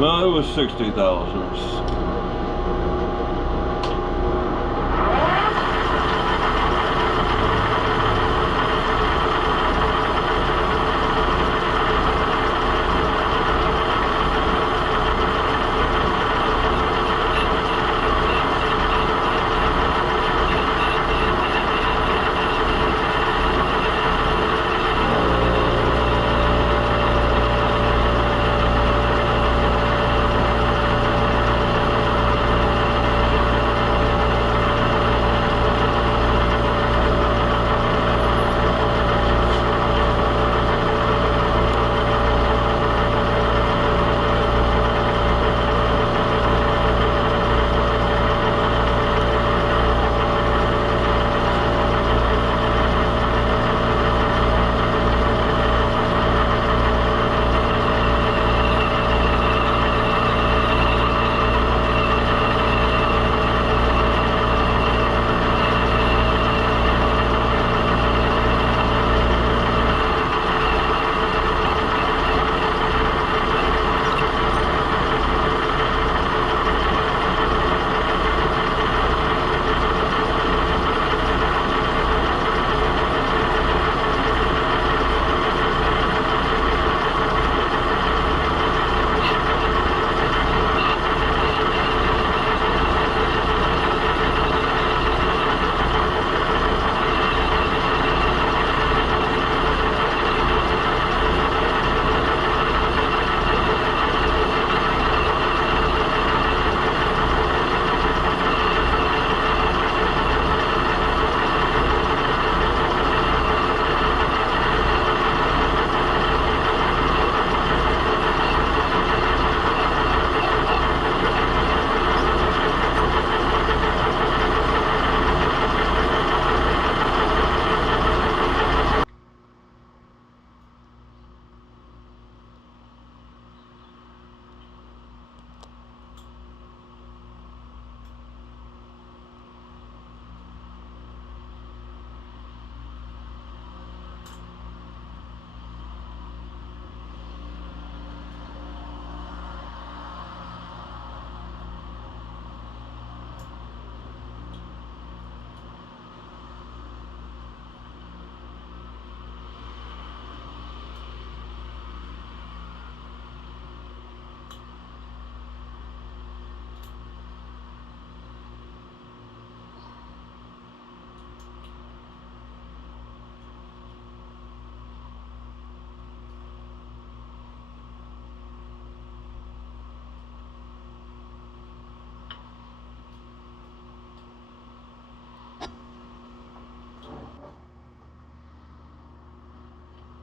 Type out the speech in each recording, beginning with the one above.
Well, it was 60,000.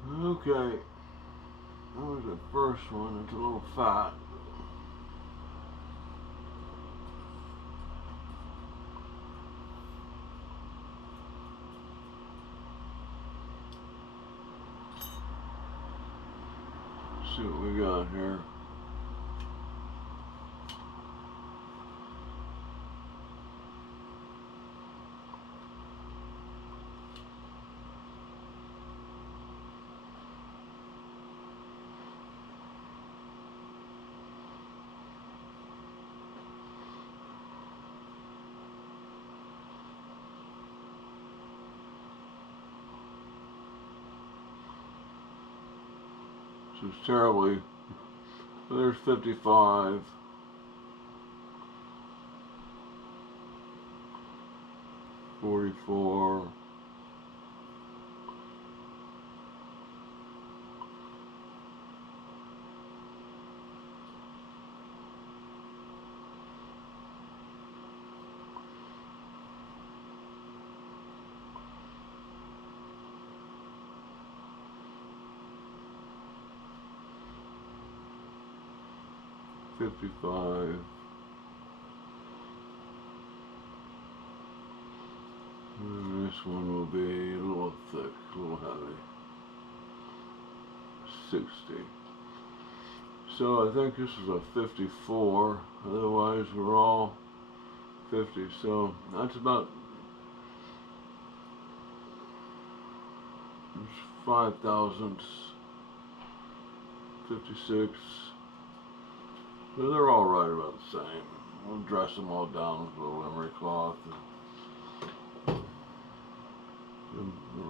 Okay, that was the first one. It's a little fat. Let's see what we got here. This is terribly. There's 55. 44. $55. And this one will be a little thick, a little heavy. 60. So I think this is a 54. Otherwise, we're all 50. So that's about 5 thousandths. 56. So they're all right about the same. We'll dress them all down with a little emery cloth and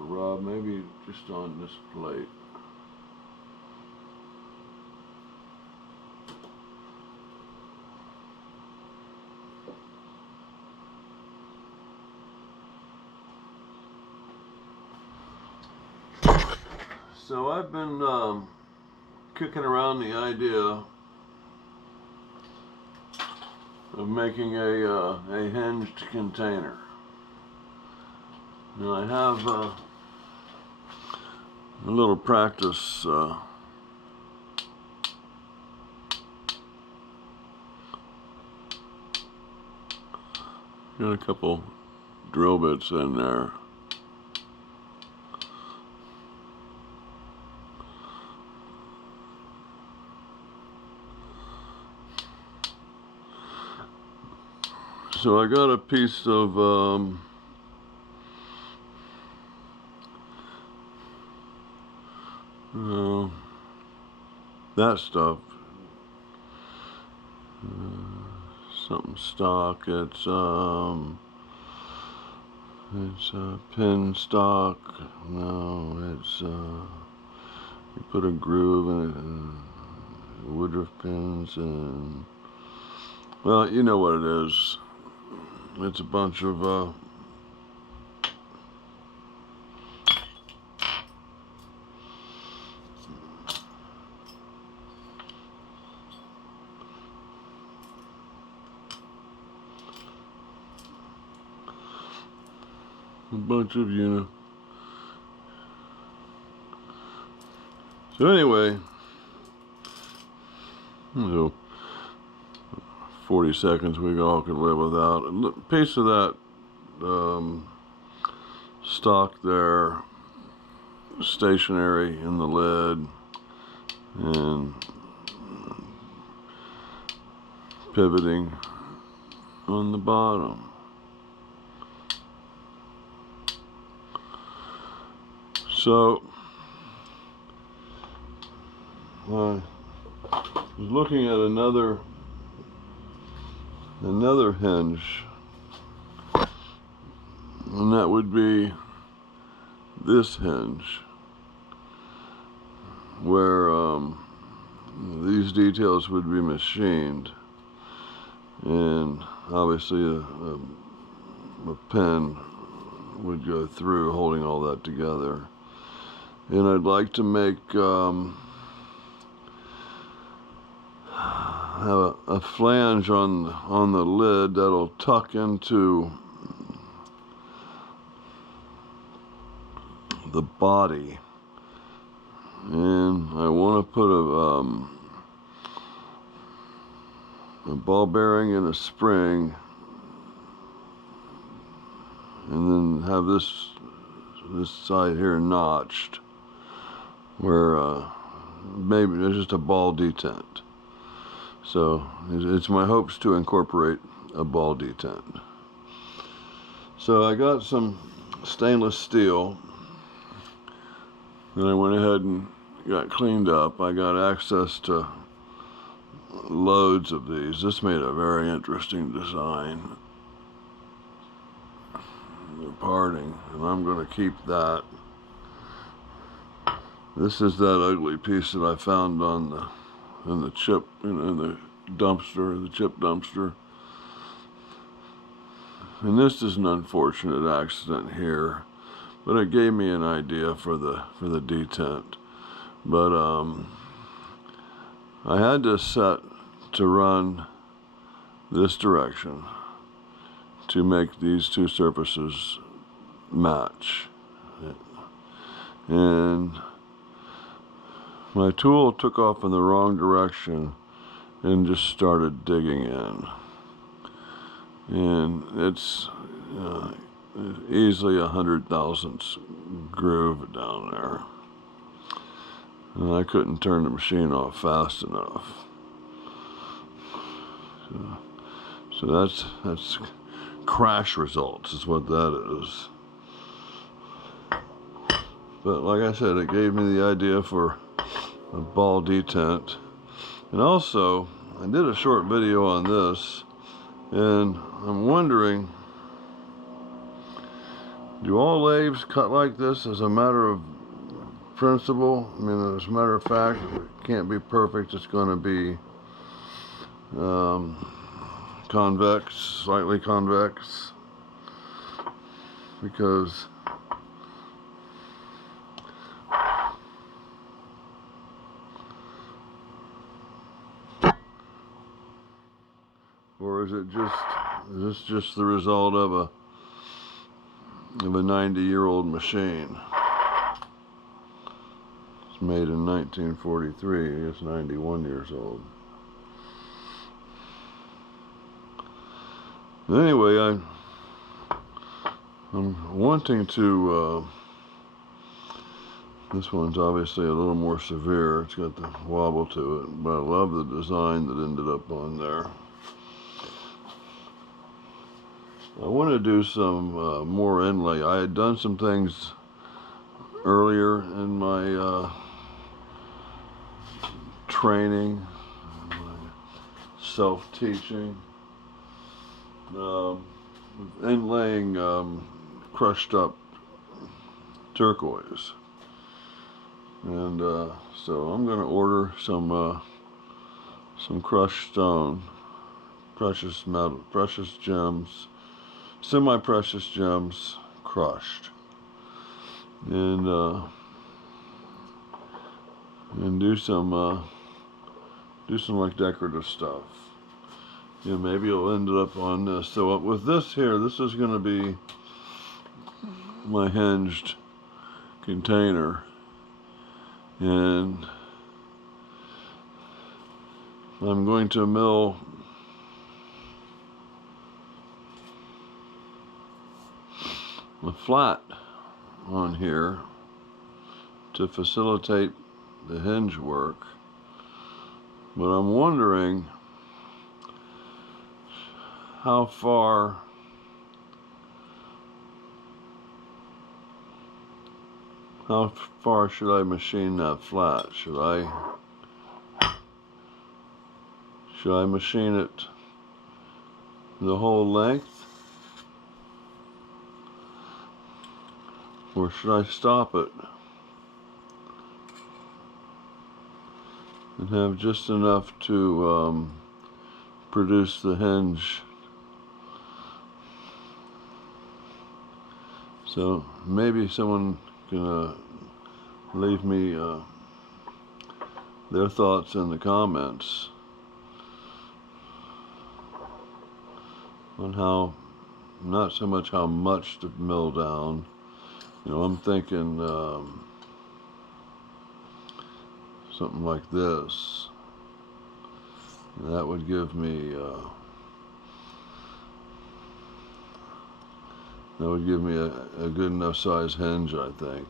rub, maybe just on this plate. So I've been kicking around the idea of making a hinged container. Now I have a little practice got a couple drill bits in there. So I got a piece of that stuff, something stock. It's pin stock. No, it's you put a groove in it, and woodruff pins, and well, you know what it is. It's a bunch of So anyway, so 40 seconds we all could live without. A piece of that stock there, stationary in the lid, and pivoting on the bottom. So I was looking at another hinge, and that would be this hinge, where these details would be machined, and obviously a pen would go through holding all that together. And I'd like to make have a flange on the lid that'll tuck into the body, and I want to put a ball bearing and a spring, and then have this side here notched, where maybe there's just a ball detent. So it's my hopes to incorporate a ball detent. So I got some stainless steel, and I went ahead and got cleaned up. I got access to loads of these. This made a very interesting design. They're parting, and I'm going to keep that. This is that ugly piece that I found in the chip dumpster, the chip dumpster. And this is an unfortunate accident here, but it gave me an idea for the detent. But I had this set to run this direction to make these two surfaces match. And my tool took off in the wrong direction and just started digging in. And it's easily 100 thousandths groove down there. And I couldn't turn the machine off fast enough. So that's crash results is what that is. But like I said, it gave me the idea for a ball detent. And also, I did a short video on this, and I'm wondering, do all lathes cut like this as a matter of principle? I mean, as a matter of fact, it can't be perfect. It's going to be convex, slightly convex, because or is this just the result of a 90-year-old machine? It's made in 1943. It's 91 years old. Anyway, I'm wanting to. This one's obviously a little more severe. It's got the wobble to it, but I love the design that ended up on there. I want to do some more inlay. I had done some things earlier in my training, my self-teaching, inlaying crushed up turquoise. And so I'm going to order some crushed stone, precious metal, precious gems, semi-precious gems crushed, and do some like decorative stuff. You know, maybe it'll end up on this. So with this here, this is going to be my hinged container, and I'm going to mill a flat on here to facilitate the hinge work. But I'm wondering how far should I machine that flat? Should I machine it the whole length, or should I stop it and have just enough to produce the hinge? So maybe someone can leave me their thoughts in the comments on how, not so much how much to mill down. You know, I'm thinking something like this. That would give me a good enough size hinge, I think.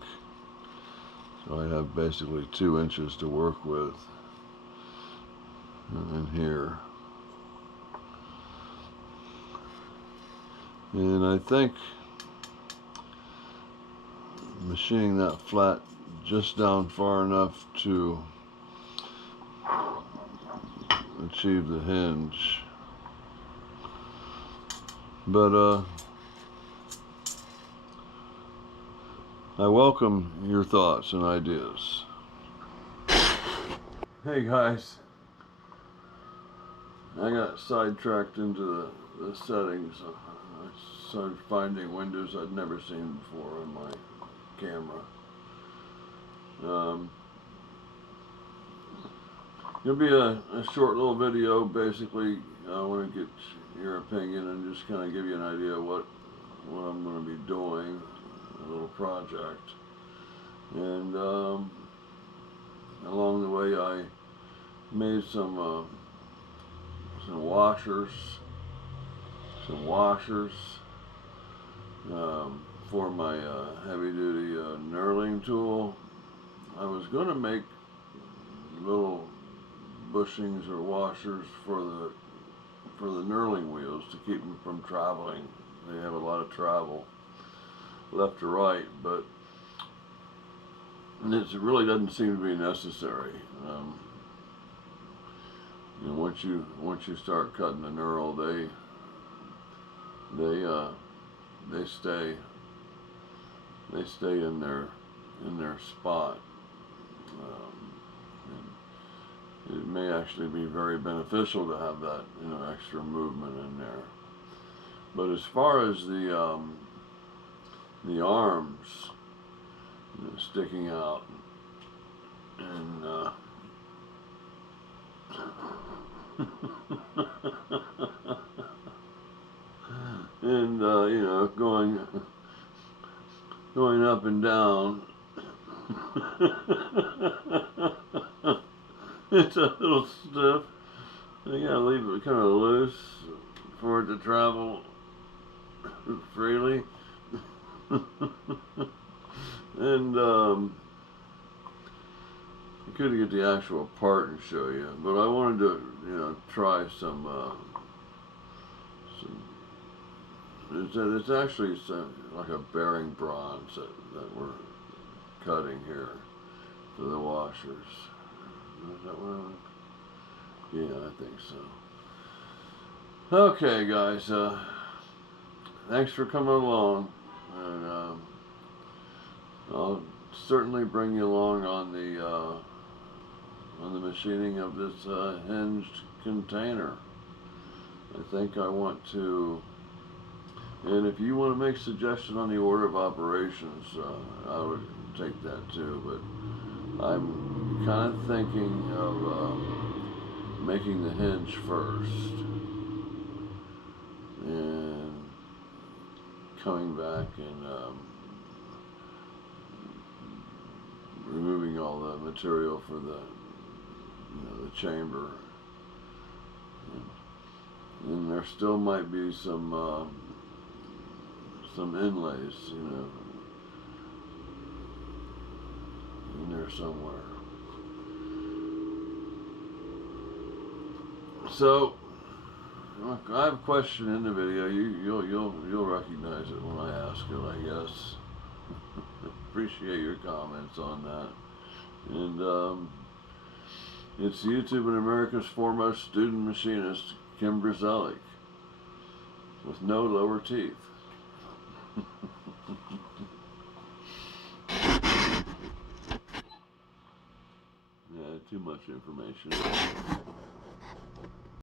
So I have basically 2 inches to work with in here. And I think machining that flat just down far enough to achieve the hinge. But I welcome your thoughts and ideas. Hey guys, I got sidetracked into the settings. I started finding windows I'd never seen before on my camera. It'll be a short little video. Basically, I want to get your opinion and just kind of give you an idea of what I'm going to be doing, a little project. And along the way, I made some washers for my heavy-duty knurling tool. I was going to make little bushings or washers for the knurling wheels to keep them from traveling. They have a lot of travel left to right, but it really doesn't seem to be necessary. You know, once you start cutting the knurl, they uh, they stay in their spot. And it may actually be very beneficial to have that, you know, extra movement in there. But as far as the arms, you know, sticking out and and you know, going up and down. It's a little stiff. You gotta leave it kind of loose for it to travel freely. And I couldn't get the actual part and show you, but I wanted to, you know, try some it's actually like a bearing bronze that we're cutting here for the washers. Is that what yeah, I think so. Okay, guys, thanks for coming along, and I'll certainly bring you along on the machining of this hinged container. I think I want to, and if you want to make suggestions on the order of operations, I would take that too, but I'm kind of thinking of making the hinge first and coming back and removing all the material for the, you know, the chamber. And there still might be some inlays, you know, in there somewhere. So, I have a question in the video. You'll recognize it when I ask it, I guess. Appreciate your comments on that. And it's YouTube and America's foremost student machinist, Kimberzelik, with no lower teeth. Yeah, too much information.